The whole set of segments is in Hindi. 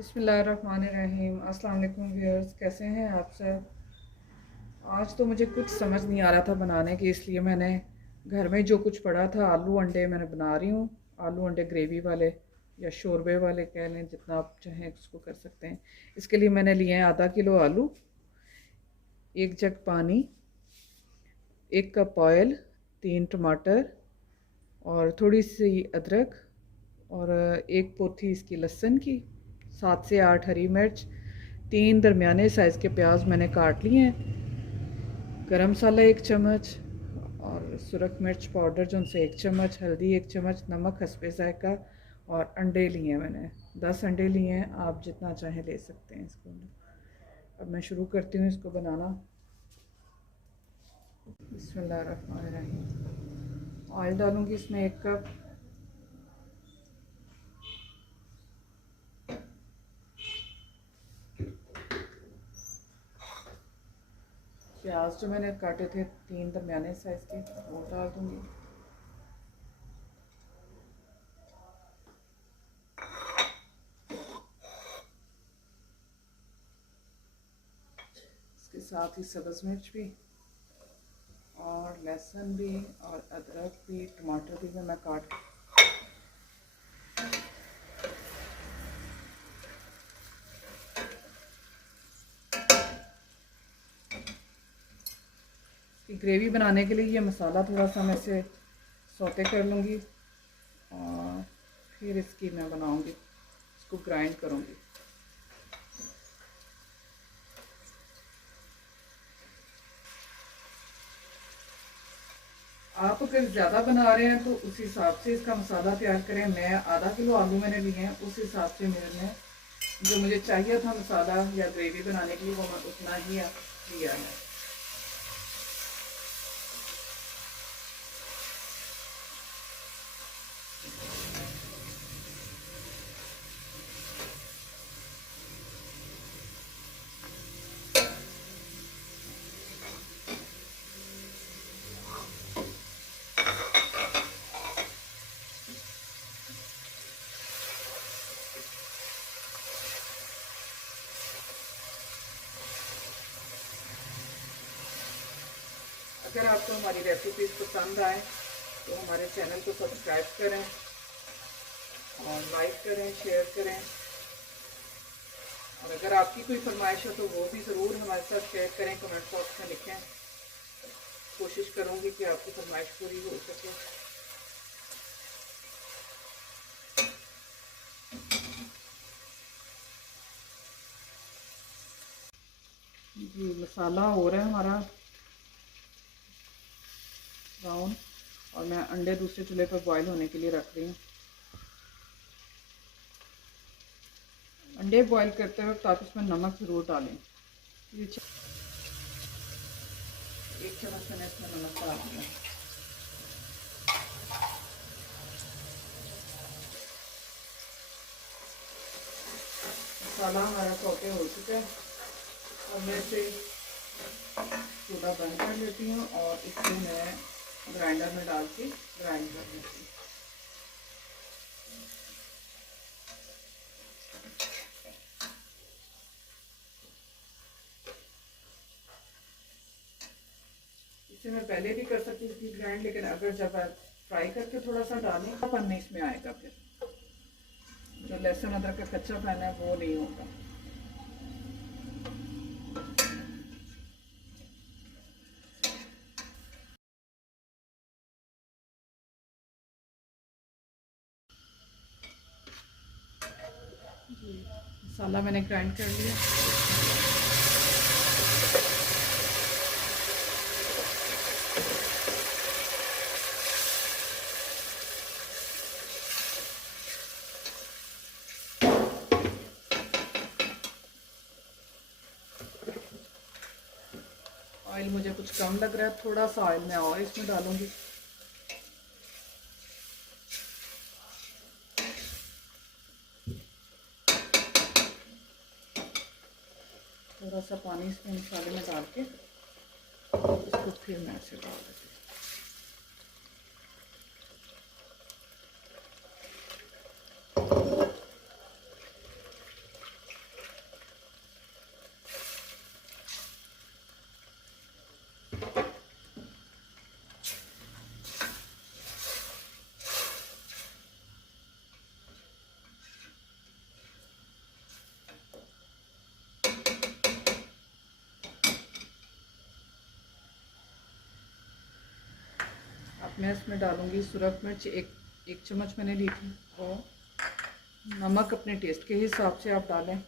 बिस्मिल्लाहिर्रहमानिर्रहीम। अस्सलाम वालेकुम व्यूअर्स, कैसे हैं आप सब। आज तो मुझे कुछ समझ नहीं आ रहा था बनाने की, इसलिए मैंने घर में जो कुछ पड़ा था आलू अंडे मैंने बना रही हूँ। आलू अंडे ग्रेवी वाले या शोरबे वाले कह लें, जितना आप चाहें उसको कर सकते हैं। इसके लिए मैंने लिए हैं आधा किलो आलू, 1 जग पानी, 1 कप ऑयल, 3 टमाटर और थोड़ी सी अदरक और 1 पोथी इसकी लहसुन की, 7 से 8 हरी मिर्च, 3 दरमियाने साइज़ के प्याज मैंने काट लिए हैं, गरम मसाला 1 चम्मच और सुरख मिर्च पाउडर जो उनसे 1 चम्मच, हल्दी 1 चम्मच, नमक हस्बे ज़ायका और अंडे लिए हैं मैंने 10 अंडे लिए हैं। आप जितना चाहें ले सकते हैं इसको। अब मैं शुरू करती हूँ इसको बनाना। बिस्मिल्लाहिर्रहमानिर्रहीम। ऑयल डालूँगी इसमें 1 कप। प्याज जो मैंने काटे थे 3 दरमियाने साइज़ के, वो डाल दूँगी। इसके साथ ही सब्ज़ मिर्च भी और लहसुन भी और अदरक भी, टमाटर भी मैं काट। इसकी ग्रेवी बनाने के लिए ये मसाला थोड़ा सा मैं इसे सौते कर लूँगी और फिर इसकी मैं बनाऊँगी, इसको ग्राइंड करूँगी। आप अगर ज़्यादा बना रहे हैं तो उस हिसाब से इसका मसाला तैयार करें। मैं आधा किलो आलू मैंने लिए हैं, उस हिसाब से मैंने जो मुझे चाहिए था मसाला या ग्रेवी बनाने के लिए वो मैं उतना ही लिया है। अगर आपको हमारी रेसिपीज़ पसंद आए तो हमारे चैनल को सब्सक्राइब करें और लाइक करें, शेयर करें। और अगर आपकी कोई फरमाइश हो तो वो भी ज़रूर हमारे साथ शेयर करें, कमेंट बॉक्स में लिखें। कोशिश करूँगी कि आपकी फरमाइश पूरी हो सके। जी, मसाला हो रहा है हमारा ब्राउन और मैं अंडे दूसरे चूल्हे पर बॉईल होने के लिए रख रही हूँ। अंडे बॉईल करते वक्त आप इसमें नमक ज़रूर डालें। ये 1 चम्मच मैंने इसमें नमक डाल दिया। मसाला हमारा सौते हो चुका है और मैं इसे चूल्हा बंद कर लेती हूँ और इसे मैं ग्राइंडर में डाल के ग्राइंड कर लेती हूँ। इसे मैं पहले भी कर सकती थी ग्राइंड, लेकिन अगर जब फ्राई करके थोड़ा सा डालें तो पन्ने इसमें आएगा, फिर जो लहसुन अदरक का कच्चापन है वो नहीं होगा। मसाला मैंने ग्राइंड कर लिया। ऑयल मुझे कुछ कम लग रहा है, थोड़ा सा ऑयल मैं और इसमें डालूंगी। थोड़ा सा पानी इसमें मसाले में डाल के इसको फिर मैं ऐसे डाल देती हूँ। मैं इसमें डालूँगी सुरख मिर्च, एक चम्मच मैंने ली थी, और नमक अपने टेस्ट के हिसाब से आप डालें,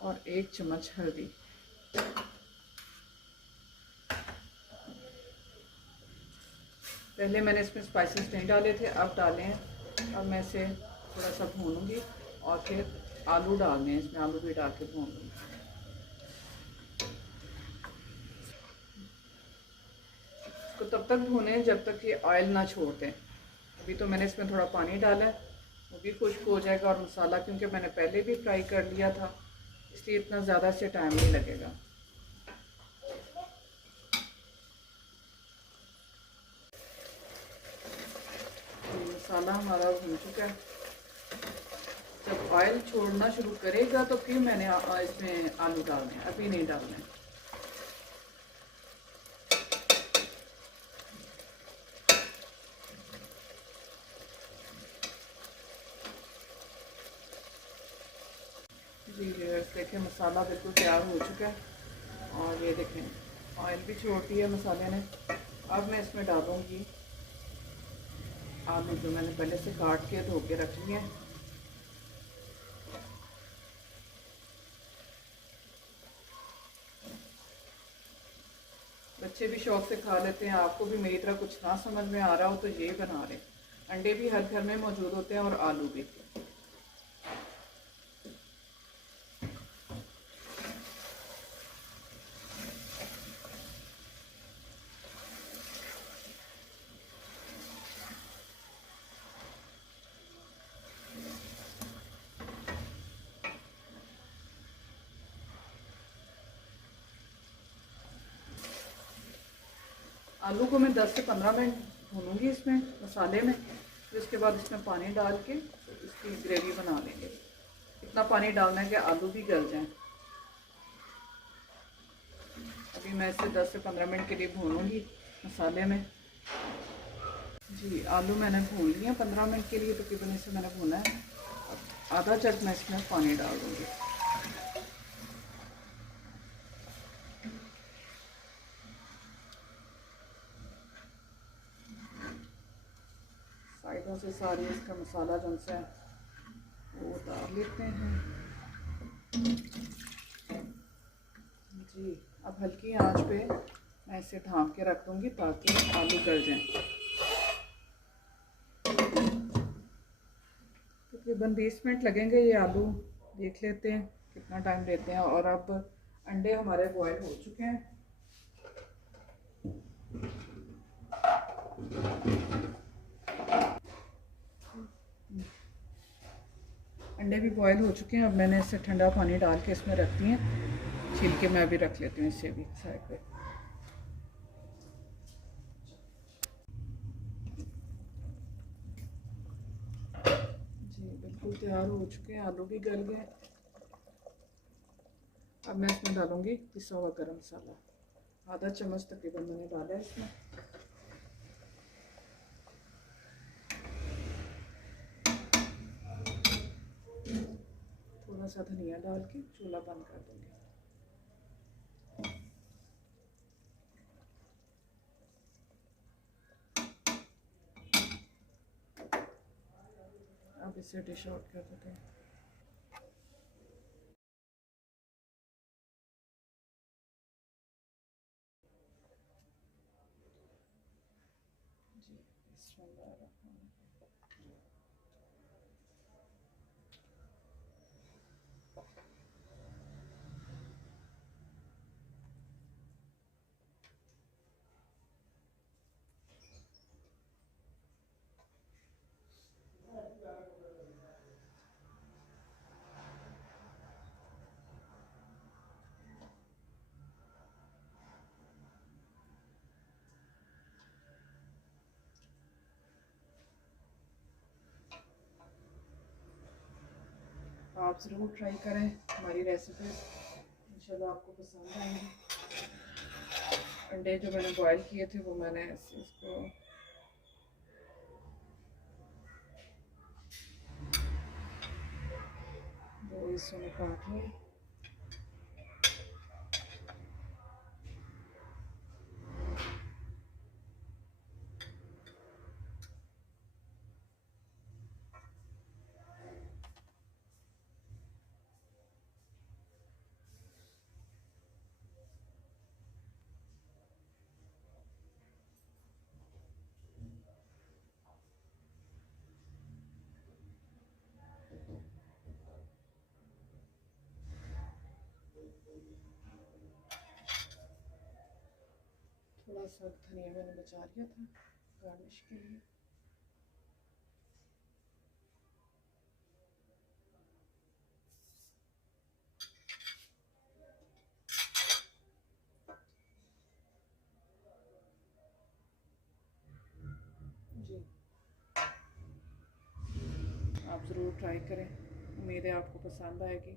और 1 चम्मच हल्दी। पहले मैंने इसमें स्पाइसेस नहीं डाले थे, अब डाले हैं। अब मैं इसे थोड़ा सा भूनूंगी और फिर आलू डालने हैं इसमें, आलू भी डाल के भून लूँगी। इसको तब तक भूनें जब तक ये ऑयल ना छोड़ दें। अभी तो मैंने इसमें थोड़ा पानी डाला है, वो भी खुश्क हो जाएगा, और मसाला क्योंकि मैंने पहले भी फ्राई कर लिया था, इसलिए इतना ज़्यादा से टाइम नहीं लगेगा। मसाला हमारा भून चुका है। जब ऑयल छोड़ना शुरू करेगा तो फिर मैंने इसमें आलू डालने हैं, अभी नहीं डालने। जी देखें मसाला बिल्कुल तैयार हो चुका है, और ये देखें ऑयल भी छोड़ दिया मसाले ने। अब मैं इसमें डालूँगी आलू जो मैंने पहले से काट के धो के रख लिए हैं। बच्चे भी शौक से खा लेते हैं। आपको भी मेरी तरह कुछ ना समझ में आ रहा हो तो ये बना लें। अंडे भी हर घर में मौजूद होते हैं और आलू भी। आलू को मैं 10 से 15 मिनट भूनूंगी इसमें मसाले में, फिर उसके बाद इसमें पानी डाल के इसकी ग्रेवी बना लेंगे। इतना पानी डालना है कि आलू भी गल जाएं। अभी मैं इसे 10 से 15 मिनट के लिए भूनूंगी मसाले में। जी आलू मैंने भून लिया 15 मिनट के लिए, तकरीबन इसे मैंने भूना है। आधा चम्मच मैं इसमें पानी डाल दूँगी। साइडों से सारी इसका मसाला जो है वो उतार लेते हैं। जी अब हल्की आंच पे मैं इसे ढाँप के रख दूँगी ताकि आलू गल जाएं। तकरीबन 20 मिनट लगेंगे ये आलू, देख लेते हैं कितना टाइम लेते हैं। और अब अंडे हमारे बॉयल हो चुके हैं। अंडे भी बॉयल हो चुके हैं। अब मैंने इसे ठंडा पानी डाल के इसमें रख दिए, छील के मैं भी रख लेती हूँ इसे भी साइड पे। जी बिल्कुल तैयार हो चुके हैं, आलू भी गल गए। अब मैं इसमें डालूँगी पिसा हुआ गरम मसाला, आधा चम्मच तकरीबन मैंने डाला है इसमें। थोड़ा सा धनिया डाल के चूल्हा बंद कर दूँगी। अब इसे डिश आउट कर देते हैं। जी बिस्मिल्लाह। आप ज़रूर ट्राई करें हमारी रेसिपी, इंशाल्लाह आपको पसंद आएंगी। अंडे जो मैंने बॉयल किए थे वो मैंने इसको दो हिस्सों में काट लिया। थोड़ा सा धनिया मैंने बचा लिया था गार्निश के लिए। जी, आप ज़रूर ट्राई करें, उम्मीद है आपको पसंद आएगी।